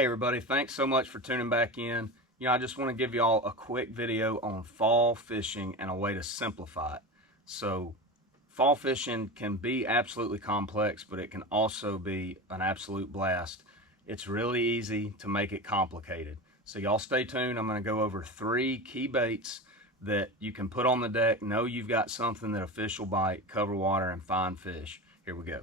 Hey everybody, thanks so much for tuning back in. I just want to give you all a quick video on fall fishing and a way to simplify it. So fall fishing can be absolutely complex, but it can also be an absolute blast. It's really easy to make it complicated. So y'all stay tuned. I'm going to go over 3 key baits that you can put on the deck, know you've got something that a fish will bite, cover water, and find fish. Here we go.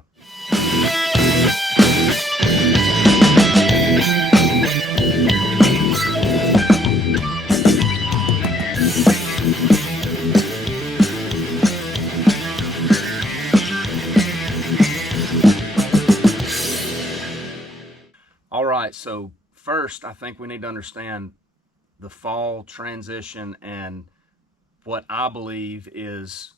All right, so first I think we need to understand the fall transition and what I believe is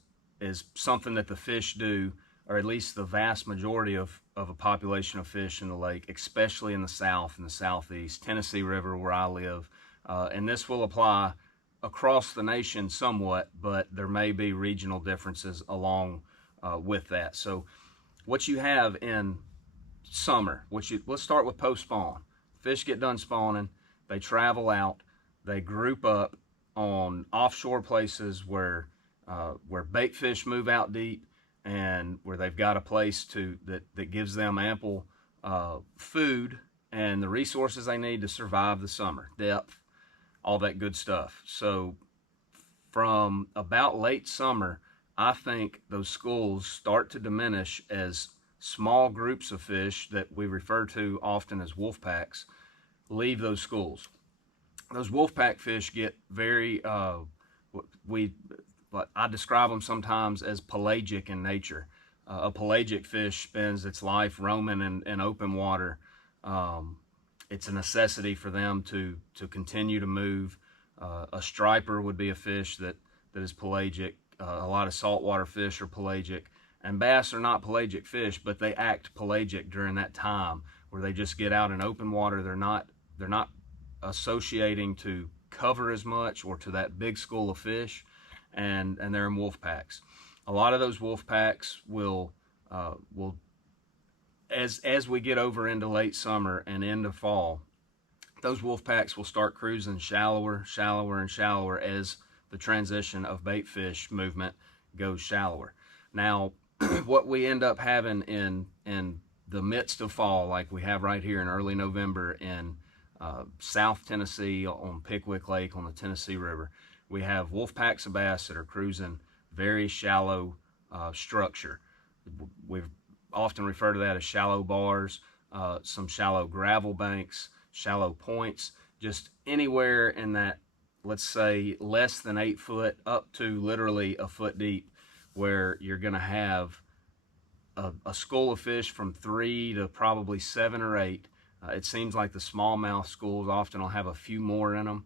something that the fish do, or at least the vast majority of a population of fish in the lake, especially in the south and the southeast, Tennessee River where I live. And this will apply across the nation somewhat, but there may be regional differences along with that. So what you have in summer, let's start with post-spawn. Fish get done spawning, they travel out, they group up on offshore places where bait fish move out deep and where they've got a place that gives them ample food and the resources they need to survive the summer, depth, all that good stuff. So from about late summer, I think those schools start to diminish as small groups of fish that we refer to often as wolf packs leave those schools. Those wolf pack fish get very, I describe them sometimes as pelagic in nature. A pelagic fish spends its life roaming in open water. It's a necessity for them to continue to move. A striper would be a fish that is pelagic. A lot of saltwater fish are pelagic. And bass are not pelagic fish, but they act pelagic during that time where they just get out in open water. They're not associating to cover as much or to that big school of fish, and they're in wolf packs. A lot of those wolf packs will as we get over into late summer and into fall, those wolf packs will start cruising shallower and shallower as the transition of bait fish movement goes shallower. Now, what we end up having in the midst of fall, like we have right here in early November in South Tennessee on Pickwick Lake on the Tennessee River, we have wolf packs of bass that are cruising very shallow structure. We've often referred to that as shallow bars, some shallow gravel banks, shallow points, just anywhere in that, let's say, less than 8 foot up to literally a foot deep, where you're going to have a school of fish from 3 to probably 7 or 8. It seems like the smallmouth schools often will have a few more in them,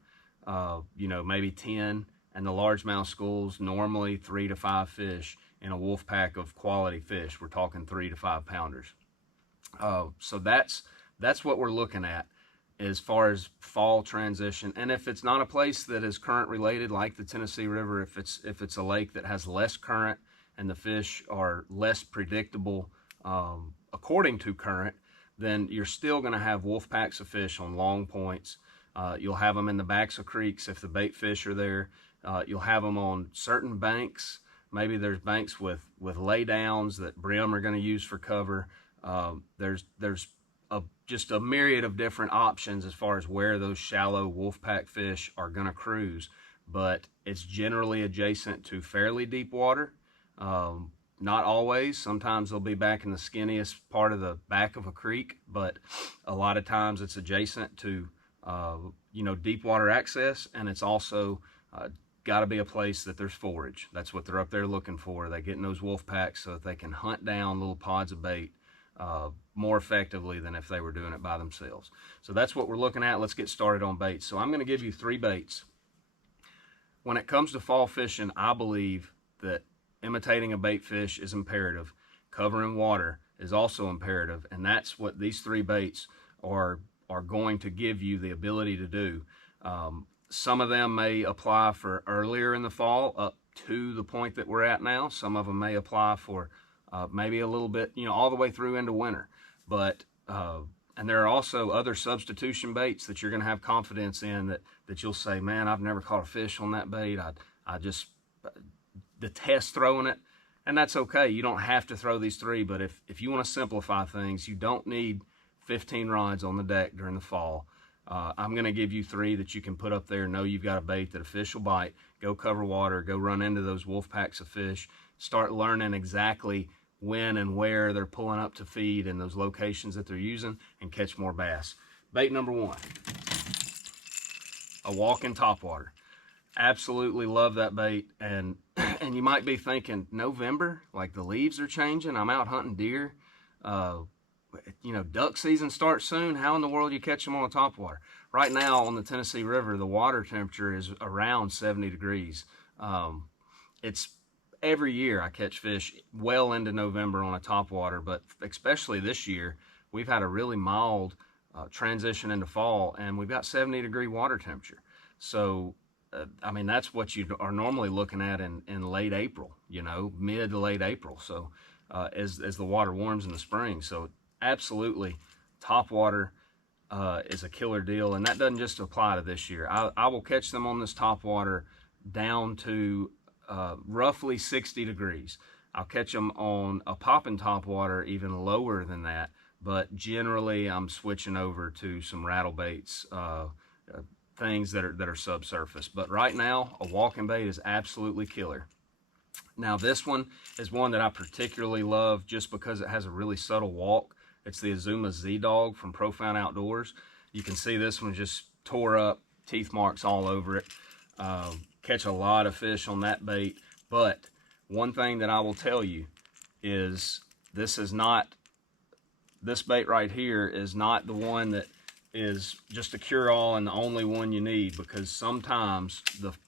maybe 10, and the largemouth schools normally 3 to 5 fish in a wolf pack of quality fish. We're talking 3 to 5 pounders. So that's what we're looking at as far as fall transition. And if it's not a place that is current related, like the Tennessee River, if it's a lake that has less current and the fish are less predictable according to current, then you're still going to have wolf packs of fish on long points. You'll have them in the backs of creeks if the bait fish are there. You'll have them on certain banks. Maybe there's banks with laydowns that brim are going to use for cover. There's just a myriad of different options as far as where those shallow wolf pack fish are going to cruise, but it's generally adjacent to fairly deep water. Not always. Sometimes they'll be back in the skinniest part of the back of a creek, but a lot of times it's adjacent to deep water access, and it's also got to be a place that there's forage. That's what they're up there looking for. They get in those wolf packs so that they can hunt down little pods of bait more effectively than if they were doing it by themselves. So that's what we're looking at. Let's get started on baits. So I'm going to give you 3 baits. When it comes to fall fishing, I believe that imitating a bait fish is imperative. Covering water is also imperative, and that's what these 3 baits are going to give you the ability to do. Some of them may apply for earlier in the fall up to the point that we're at now. Some of them may apply for maybe a little bit, all the way through into winter. But And there are also other substitution baits that you're going to have confidence in that you'll say, man, I've never caught a fish on that bait. I just detest throwing it. And that's okay. You don't have to throw these 3, but if you want to simplify things, you don't need 15 rods on the deck during the fall. I'm going to give you 3 that you can put up there. Know you've got a bait that a fish will bite. Go cover water. Go run into those wolf packs of fish. Start learning exactly when and where they're pulling up to feed and those locations that they're using, and catch more bass. Bait number 1, a walking topwater. Absolutely love that bait. And you might be thinking, November, like the leaves are changing, I'm out hunting deer, duck season starts soon, how in the world do you catch them on a topwater? Right now on the Tennessee River, the water temperature is around 70 degrees. It's every year I catch fish well into November on a topwater, but especially this year, we've had a really mild transition into fall, and we've got 70-degree water temperature. So, I mean, that's what you are normally looking at in late April, mid to late April. So, as the water warms in the spring. So, absolutely, topwater is a killer deal, and that doesn't just apply to this year. I will catch them on this topwater down to roughly 60 degrees. I'll catch them on a popping topwater even lower than that, but generally I'm switching over to some rattle baits, things that are subsurface. But right now, a walking bait is absolutely killer. Now this one is one that I particularly love just because it has a really subtle walk. It's the Azuma Z-Dog from Profound Outdoors. You can see this one just tore up, teeth marks all over it. Catch a lot of fish on that bait, but one thing that I will tell you is this bait right here is not the one that is just a cure-all and the only one you need, because sometimes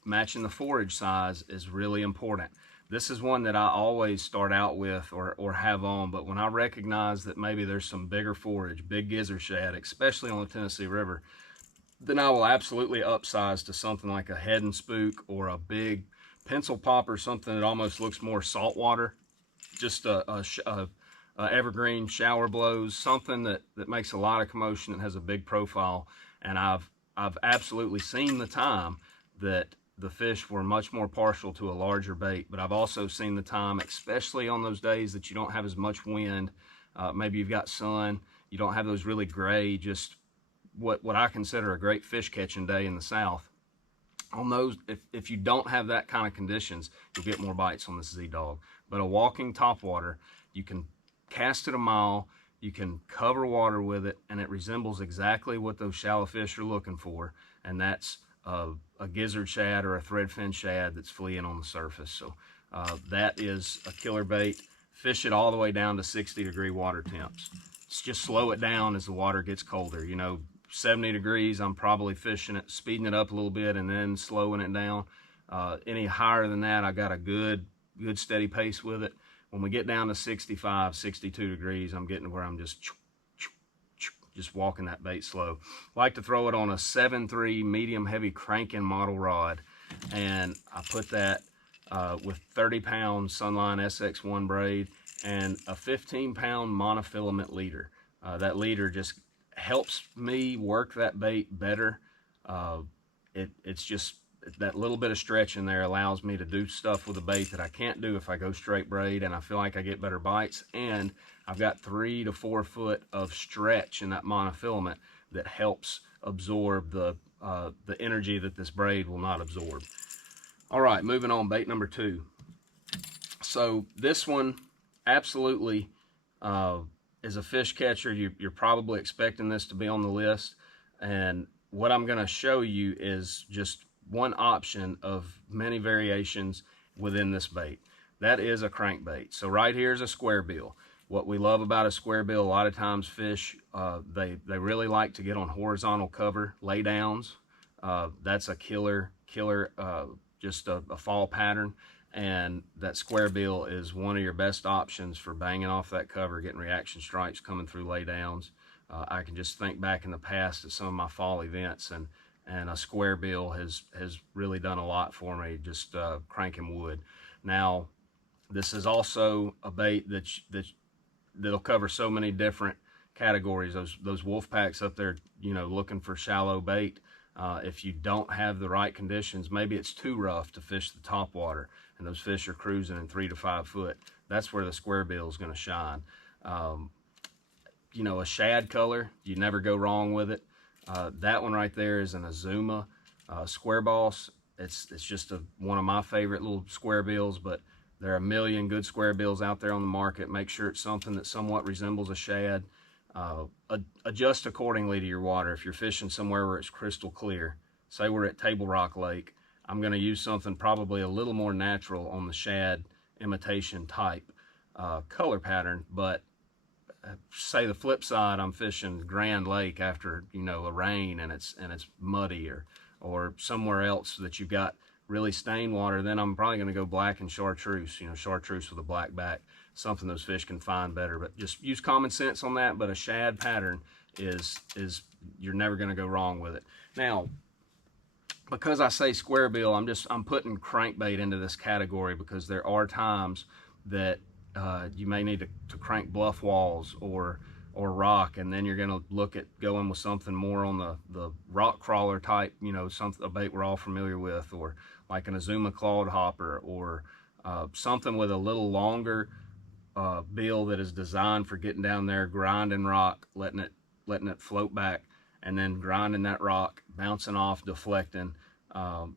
matching the forage size is really important. This is one that I always start out with or have on, but when I recognize that maybe there's some bigger forage, big gizzard shad, especially on the Tennessee River, then I will absolutely upsize to something like a head and spook or a big pencil popper, something that almost looks more saltwater, just a evergreen shower blows, something that makes a lot of commotion and has a big profile. And I've absolutely seen the time that the fish were much more partial to a larger bait, but I've also seen the time, especially on those days that you don't have as much wind, maybe you've got sun, you don't have those really gray, just what I consider a great fish catching day in the South. On those, if you don't have that kind of conditions, you'll get more bites on this Z-Dog. But a walking topwater, you can cast it a mile, you can cover water with it, and it resembles exactly what those shallow fish are looking for, and that's a gizzard shad or a threadfin shad that's fleeing on the surface. So that is a killer bait. Fish it all the way down to 60-degree water temps. Just slow it down as the water gets colder. 70 degrees, I'm probably fishing it, speeding it up a little bit and then slowing it down. Any higher than that, I got a good steady pace with it. When we get down to 65, 62 degrees, I'm getting to where I'm just walking that bait slow. I like to throw it on a 7.3 medium heavy cranking model rod, and I put that with 30-pound Sunline SX1 braid and a 15-pound monofilament leader. That leader just helps me work that bait better. It's just that little bit of stretch in there allows me to do stuff with the bait that I can't do if I go straight braid, and I feel like I get better bites. And I've got 3 to 4 foot of stretch in that monofilament that helps absorb the energy that this braid will not absorb. All right, moving on, bait number 2. So this one absolutely is a fish catcher. You're probably expecting this to be on the list, and what I'm going to show you is just one option of many variations within this bait. That is a crankbait. So right here is a square bill. What we love about a square bill, a lot of times fish, they really like to get on horizontal cover, lay downs. That's a killer, just a fall pattern. And that square bill is one of your best options for banging off that cover, getting reaction strikes coming through lay downs. I can just think back in the past at some of my fall events, and a square bill has really done a lot for me, just cranking wood. Now, this is also a bait that'll cover so many different categories, those wolf packs up there, you know, looking for shallow bait. If you don't have the right conditions, maybe it's too rough to fish the top water and those fish are cruising in 3 to 5 foot. That's where the square bill is going to shine. You know, a shad color, you never go wrong with it. That one right there is an Azuma square boss. It's just one of my favorite little square bills, but there are a million good square bills out there on the market. Make sure it's something that somewhat resembles a shad. Adjust accordingly to your water. If you're fishing somewhere where it's crystal clear, say we're at Table Rock Lake, I'm going to use something probably a little more natural on the shad imitation type color pattern. But say the flip side, I'm fishing Grand Lake after, you know, a rain and it's muddy, or somewhere else that you've got really stained water, then I'm probably going to go black and chartreuse, you know, chartreuse with a black back, something those fish can find better. But just use common sense on that. But a shad pattern is you're never going to go wrong with it. Now, because I say square bill, I'm putting crankbait into this category because there are times that you may need to crank bluff walls or rock, and then you're going to look at going with something more on the rock crawler type, you know, a bait we're all familiar with, or like an Azuma clawed hopper, or something with a little longer bill that is designed for getting down there, grinding rock, letting it float back, and then grinding that rock, bouncing off, deflecting.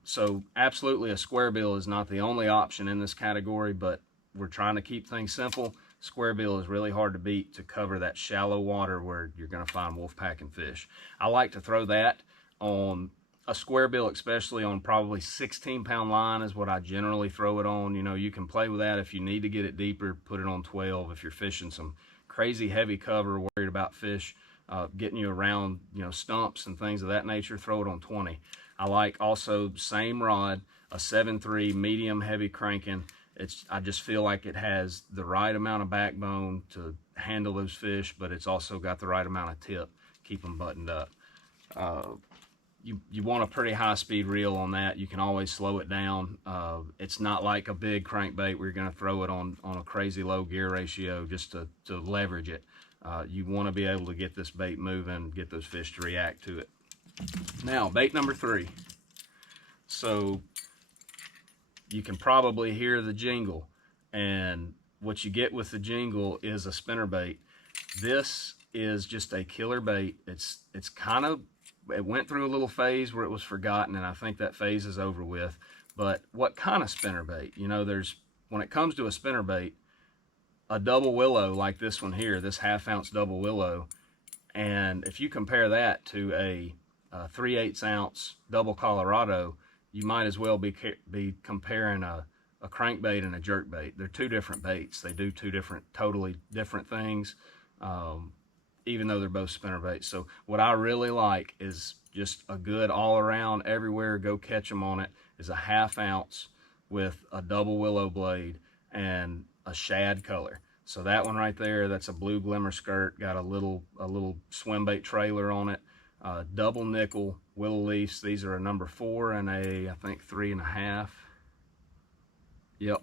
So absolutely, a square bill is not the only option in this category, but we're trying to keep things simple. Square bill is really hard to beat to cover that shallow water where you're going to find wolf packing fish. I like to throw that on a square bill, especially on probably 16-pound line is what I generally throw it on. You know, you can play with that if you need to get it deeper, put it on 12. If you're fishing some crazy heavy cover, worried about fish getting you around, you know, stumps and things of that nature, throw it on 20. I like also same rod, a 7.3 medium heavy cranking. I just feel like it has the right amount of backbone to handle those fish, but it's also got the right amount of tip, keep them buttoned up. You want a pretty high speed reel on that. You can always slow it down. It's not like a big crankbait where you're going to throw it on a crazy low gear ratio just to leverage it. You want to be able to get this bait moving, get those fish to react to it. Now, bait number 3. So you can probably hear the jingle, and what you get with the jingle is a spinnerbait. This is just a killer bait. It's kind of, it went through a little phase where it was forgotten, and I think that phase is over with. But what kind of spinnerbait? You know, when it comes to a spinnerbait, a double willow like this one here, this 1/2 ounce double willow, and if you compare that to a 3/8 ounce double Colorado, you might as well be comparing a crankbait and a jerkbait. They're two different baits. They do two totally different things, even though they're both spinnerbaits. So what I really like is just a good all-around, everywhere, go catch them on it, is a 1/2 ounce with a double willow blade and a shad color. So that one right there, that's a blue glimmer skirt, got a little swim bait trailer on it. Double nickel willow leafs. These are a number 4 and I think 3.5. Yep.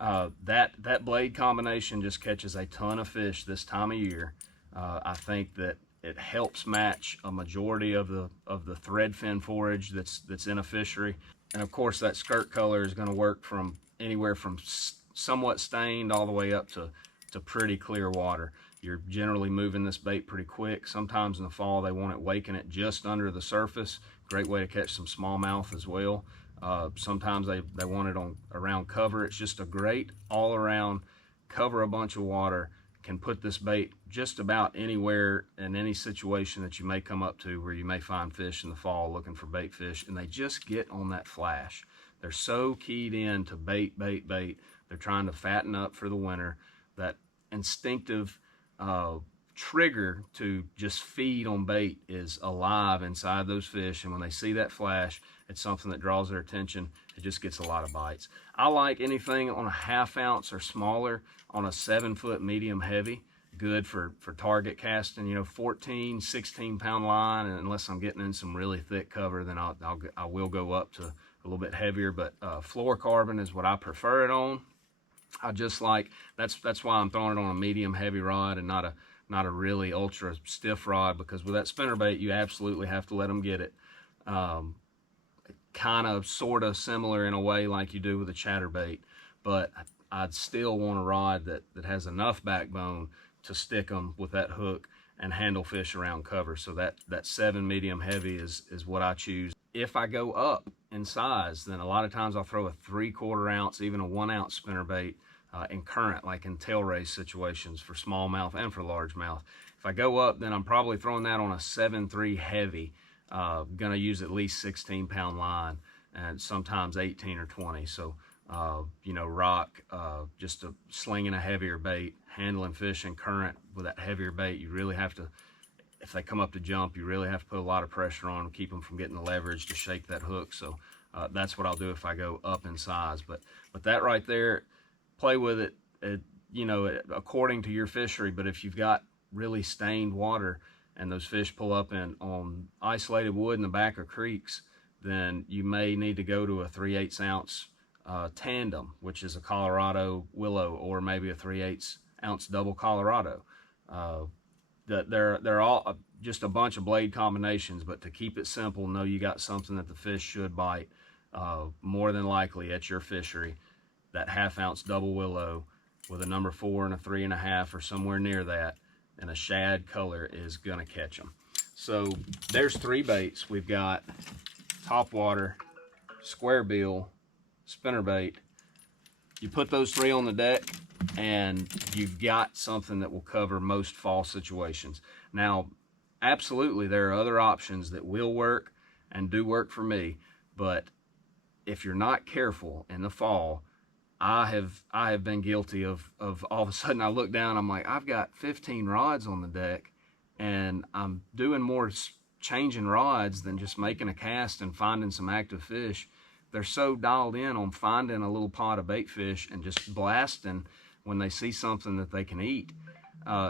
That blade combination just catches a ton of fish this time of year. I think that it helps match a majority of the threadfin forage that's in a fishery. And of course, that skirt color is going to work from anywhere from somewhat stained all the way up to pretty clear water. You're generally moving this bait pretty quick. Sometimes in the fall, they want it waking it just under the surface. Great way to catch some smallmouth as well. Sometimes they want it around cover. It's just a great all-around cover a bunch of water. Can put this bait just about anywhere in any situation that you may come up to where you may find fish in the fall looking for bait fish, and they just get on that flash. They're so keyed in to bait. They're trying to fatten up for the winter. That instinctive trigger to just feed on bait is alive inside those fish, and when they see that flash, it's something that draws their attention. It just gets a lot of bites. I like anything on a 1/2 ounce or smaller on a 7-foot medium heavy. Good for target casting, you know, 14, 16-pound line, and unless I'm getting in some really thick cover, then I will go up to a little bit heavier, but fluorocarbon is what I prefer it on. I just like, that's why I'm throwing it on a medium heavy rod and not not a really ultra stiff rod, because with that spinnerbait, you absolutely have to let them get it. Kind of, sort of similar in a way like you do with a chatterbait, but I'd still want a rod that has enough backbone to stick them with that hook and handle fish around cover. So that 7 medium heavy is what I choose. If I go up in size, then a lot of times I'll throw a 3/4 ounce, even a 1 ounce spinnerbait in current, like in tail raise situations for smallmouth and for largemouth. If I go up, then I'm probably throwing that on a 7.3 heavy. Gonna use at least 16-pound line, and sometimes 18 or 20. So you know, rock, just slinging a heavier bait, handling fish in current with that heavier bait. You really have to, if they come up to jump, you really have to put a lot of pressure on them, keep them from getting the leverage to shake that hook. So that's what I'll do if I go up in size. But that right there, play with it, you know, according to your fishery. But if you've got really stained water and those fish pull up on isolated wood in the back of creeks, then you may need to go to a 3/8 ounce tandem, which is a Colorado willow, or maybe a 3/8 ounce double Colorado. They're all just a bunch of blade combinations, but to keep it simple, know you got something that the fish should bite. More than likely at your fishery, that 1/2 ounce double willow with a number 4 and a 3.5 or somewhere near that, and a shad color is gonna catch them. So there's 3 baits. We've got topwater, square bill, spinnerbait. You put those 3 on the deck and you've got something that will cover most fall situations. Now, absolutely, there are other options that will work and do work for me, but if you're not careful in the fall, I have been guilty of all of a sudden I look down, I'm like, I've got 15 rods on the deck, and I'm doing more changing rods than just making a cast and finding some active fish. They're so dialed in on finding a little pot of bait fish and just blasting when they see something that they can eat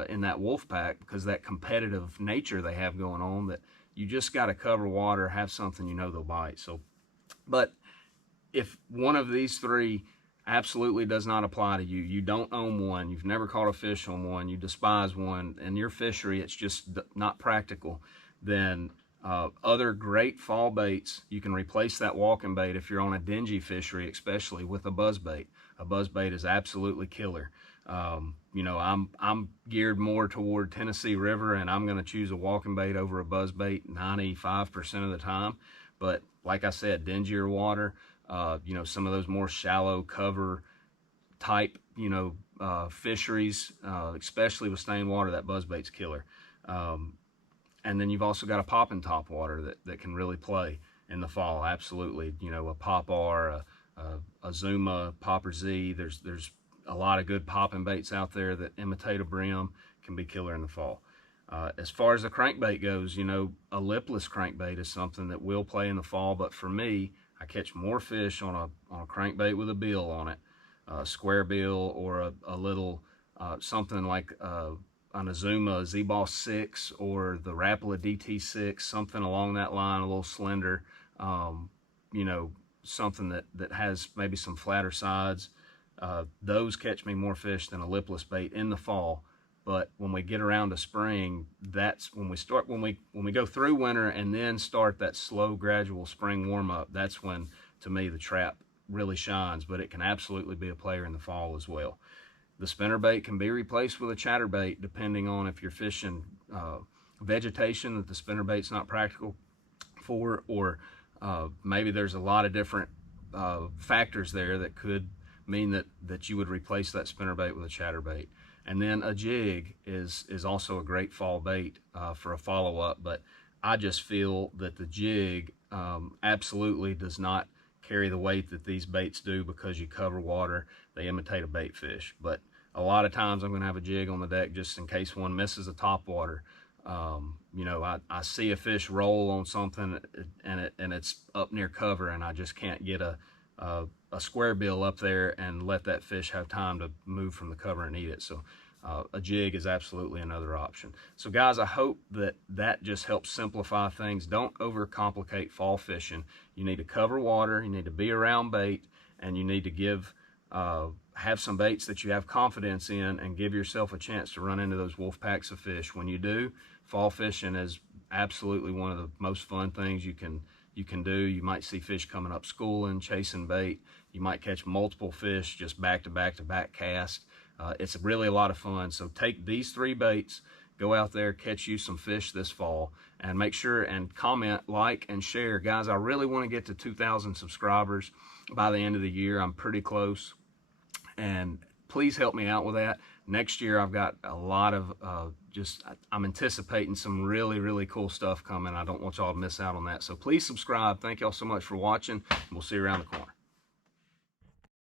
in that wolf pack, because that competitive nature they have going on, that you just got to cover water, have something you know they'll bite. So, but if one of these 3 absolutely does not apply to you, you don't own one, you've never caught a fish on one, you despise one, in your fishery it's just not practical, then other great fall baits, you can replace that walking bait if you're on a dingy fishery, especially with a buzz bait. A buzz bait is absolutely killer. You know, I'm geared more toward Tennessee River, and I'm going to choose a walking bait over a buzz bait 95% of the time. But like I said, dingier water, you know, some of those more shallow cover type, you know, fisheries, especially with stained water, that buzz bait's killer. And then you've also got a popping top water that can really play in the fall. Absolutely, you know, a Pop R, a Zuma, Popper Z. There's a lot of good popping baits out there that imitate a brim, can be killer in the fall. As far as the crankbait goes, you know, a lipless crankbait is something that will play in the fall. But for me, I catch more fish on a crankbait with a bill on it, a square bill, or a little something like an Azuma Z-Boss 6 or the Rapala DT6, something along that line, a little slender, you know, something that has maybe some flatter sides. Those catch me more fish than a lipless bait in the fall. But when we get around to spring, that's when we start, when we go through winter and then start that slow, gradual spring warm-up, that's when, to me, the trap really shines. But it can absolutely be a player in the fall as well. The spinnerbait can be replaced with a chatterbait, depending on if you're fishing vegetation that the spinnerbait's not practical for, or maybe there's a lot of different factors there that could mean that you would replace that spinnerbait with a chatterbait. And then a jig is also a great fall bait for a follow-up, but I just feel that the jig absolutely does not carry the weight that these baits do, because you cover water, they imitate a bait fish. But a lot of times I'm gonna have a jig on the deck just in case one misses a topwater. You know, I see a fish roll on something and it's up near cover, and I just can't get a square bill up there and let that fish have time to move from the cover and eat it. So a jig is absolutely another option. So guys, I hope that just helps simplify things. Don't overcomplicate fall fishing. You need to cover water, you need to be around bait, and you need to give have some baits that you have confidence in and give yourself a chance to run into those wolf packs of fish. When you do, fall fishing is absolutely one of the most fun things you can do. You might see fish coming up schooling, chasing bait. You might catch multiple fish just back to back cast. It's really a lot of fun. So take these 3 baits, go out there, catch you some fish this fall, and make sure and comment, like, and share. Guys, I really want to get to 2,000 subscribers by the end of the year. I'm pretty close, and please help me out with that. Next year, I've got a lot of I'm anticipating some really cool stuff coming. I don't want y'all to miss out on that. So please subscribe. Thank y'all so much for watching, and we'll see you around the corner.